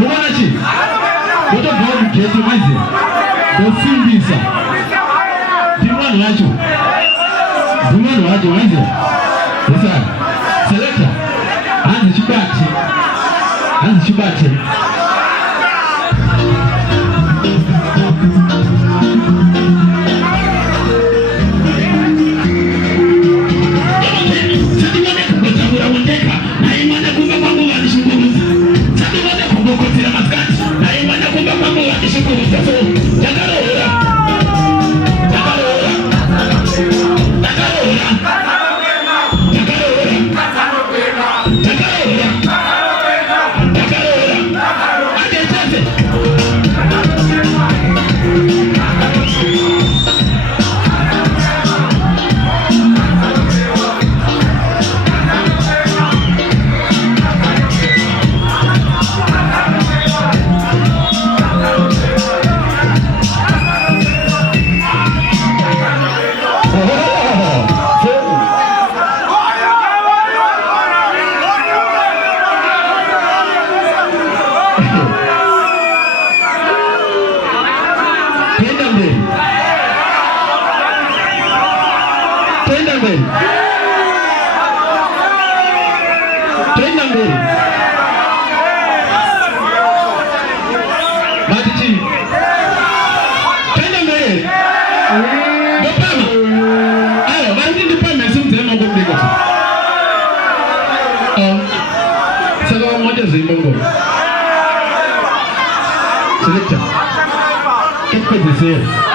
Muonachi. What about you get to visit? The Simbisa. Dimano wacho. Dimano wacho wanze. Sasa. Selector. Anze chibati. Anze chibati. Selector. Qu'est-ce que c'est?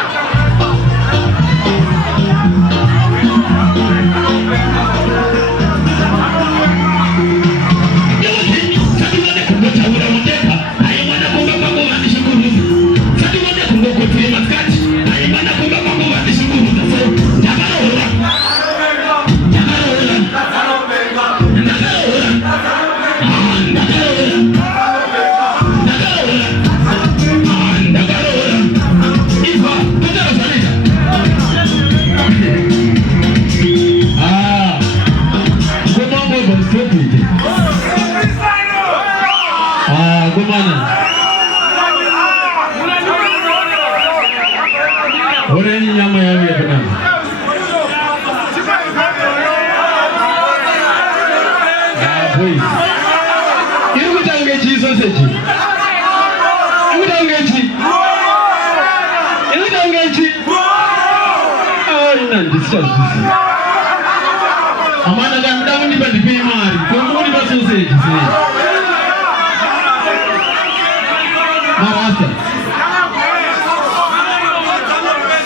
Amana ga mdamu ni bandi pe mari ko mo ni ba sausage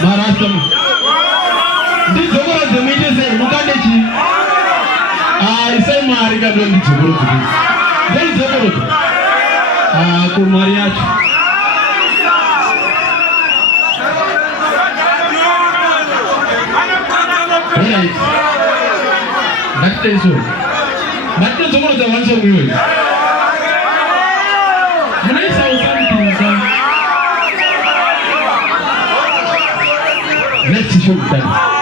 Marasta ndi zogora de meje se mukande chi sai mari ga don ndi zogoro ku dai zogoro ko mariachi That's it. But the tomorrow the ones we will. When I saw something, let's shoot them.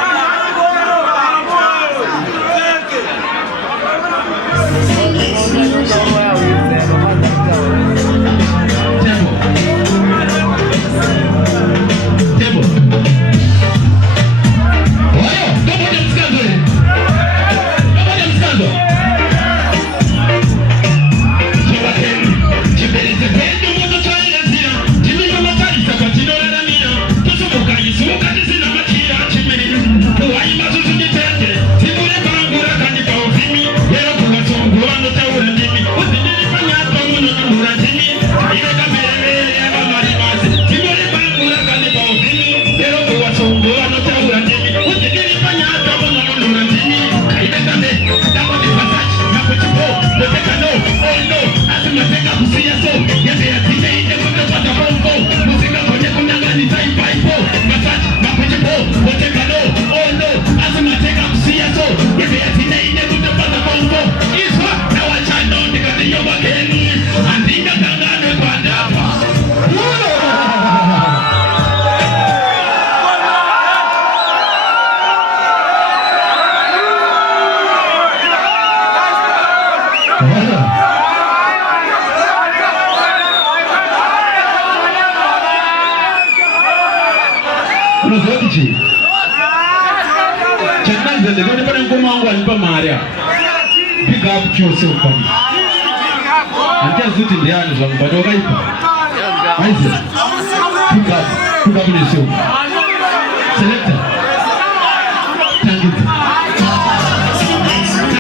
asante. Ndio pale mkono wangu anipa Maria. Pick up yourself buddy. Antia zuti ndiani za mbado kaipa. Aize. Pick up yourself.